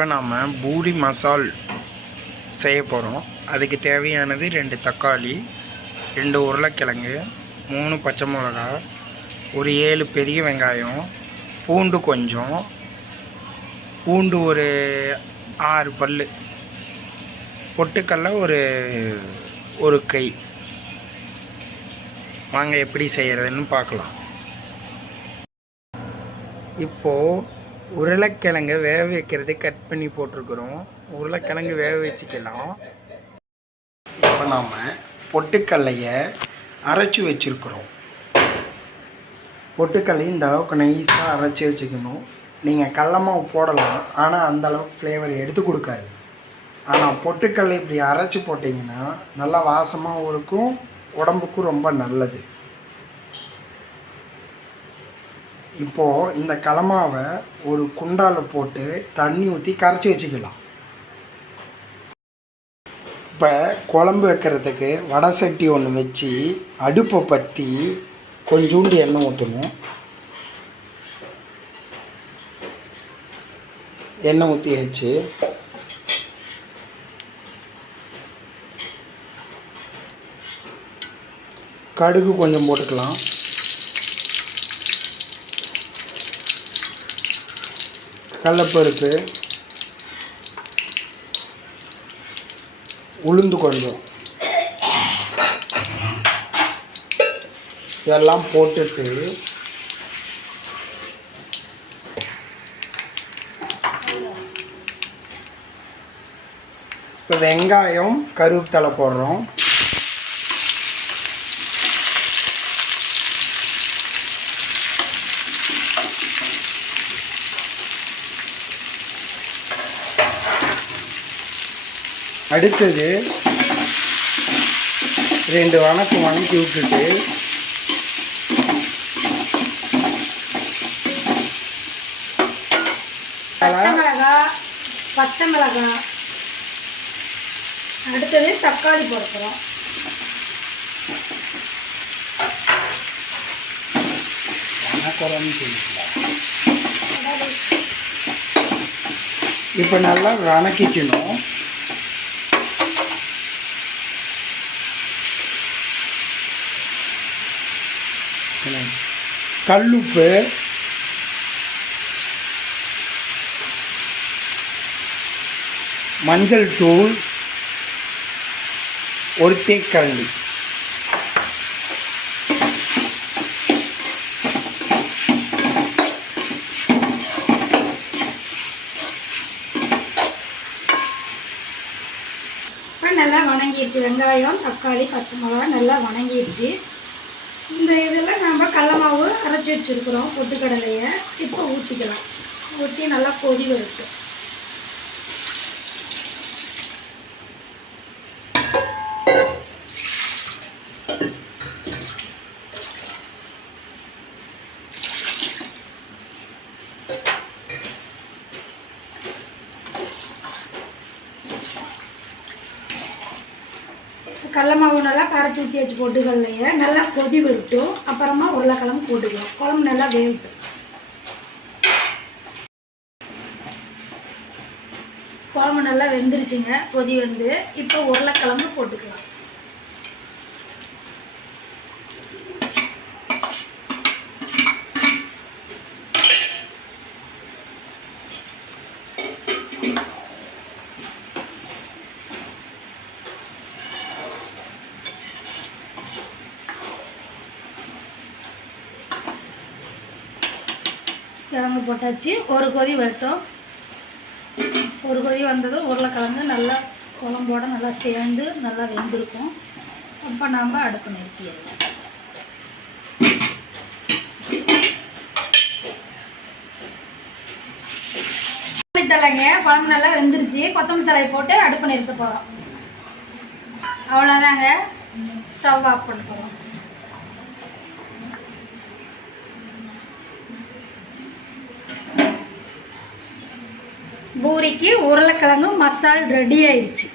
இப்போ நாம் பூரி மசால் செய்ய போகிறோம். அதுக்கு தேவையானது 2 தக்காளி, 2 உருளைக்கிழங்கு, 3 பச்சை மிளகா, ஒரு 7 பெரிய வெங்காயம், பூண்டு கொஞ்சம், பூண்டு ஒரு 6 பல், பொட்டுக்கடலை ஒரு கை. வாங்க எப்படி செய்கிறதுன்னு பார்க்கலாம். இப்போது உருளைக்கிழங்கு வேக வைக்கிறது கட் பண்ணி போட்டிருக்கிறோம். உருளைக்கிழங்கு வேக வச்சுக்கலாம். இப்போ நாம் பொட்டுக்கல்லையை அரைச்சி வச்சுருக்குறோம். பொட்டுக்கல்லை இந்த அளவுக்கு நைஸாக அரைச்சி வச்சுக்கணும். நீங்கள் கடல மாவு போடலாம், ஆனால் அந்தளவுக்கு ஃப்ளேவர் எடுத்து கொடுக்காது. ஆனால் பொட்டுக்கல்லை இப்படி அரைச்சி போட்டிங்கன்னா நல்லா வாசமாகவும் இருக்கும், உடம்புக்கும் ரொம்ப நல்லது. இப்போது இந்த கடலமாவை ஒரு குண்டாவில் போட்டு தண்ணி ஊற்றி கரைச்சி வச்சுக்கலாம். இப்போ குழம்பு வைக்கிறதுக்கு வடை சட்டி ஒன்று வச்சு அடுப்பை பற்றி கொஞ்சோண்டு எண்ணெய் ஊற்றணும். எண்ணெய் ஊற்றி வச்சு கடுகு கொஞ்சம் போட்டுக்கலாம். கடலைப்பருப்பு, உளுந்து கொஞ்சம், இதெல்லாம் போட்டுட்டு இப்போ வெங்காயம் கருவேப்பிலை போடுறோம். அடுத்தது 2 வணக்கி விட்டுட்டு பச்சை மிளகாய், அடுத்தது தக்காளி போடுறோம். இப்போ நல்லா வணக்கிக்கணும். கல்லுப்பு, மஞ்சள் தூள் ஒரு தேக்கரண்டி, நல்லா வணங்கிடுச்சு. வெங்காயம், தக்காளி, பச்சை மிளகாய் நல்லா வணங்கிடுச்சு. இந்த இதில் நம்ம கடல மாவு அரைச்சி வச்சுருக்குறோம் பொட்டுக்கடலையை இப்போ ஊற்றிக்கலாம். ஊற்றி நல்லா கொதி வருது. கடல மாவு நல்லா கரைச்சி ஊற்றி வச்சு பொட்டுக்கடலையை நல்லா கொதி வரட்டும். அப்புறமா உருளைக்கிழங்கு போட்டுக்கலாம். குழம்பு நல்லா வேகட்டும். குழம்பு நல்லா வெந்துருச்சுங்க, கொதி வந்து. இப்போ உருளைக்கிழங்கு போட்டுக்கலாம். கிழங்கு போட்டாச்சு. ஒரு கொதி வரட்டும். ஒரு கொதி வந்ததும் உருளைக்கிழங்கு நல்லா குழம்போட நல்லா சேர்ந்து நல்லா வெந்திருக்கும். அப்போ நாம் அடுப்பு நிறுத்திடலாம். கொத்தமல்லி தலைங்க குழம்பு நல்லா வெந்துருச்சு. கொத்தமல்லி தலையை போட்டு அடுப்பு நிறுத்த போகிறோம். அவ்வளோதாங்க. ஸ்டவ் ஆஃப் பண்ண போகிறோம். பூரிக்கு உருளைக்கிழங்கு மசால் ரெடி ஆயிடுச்சு.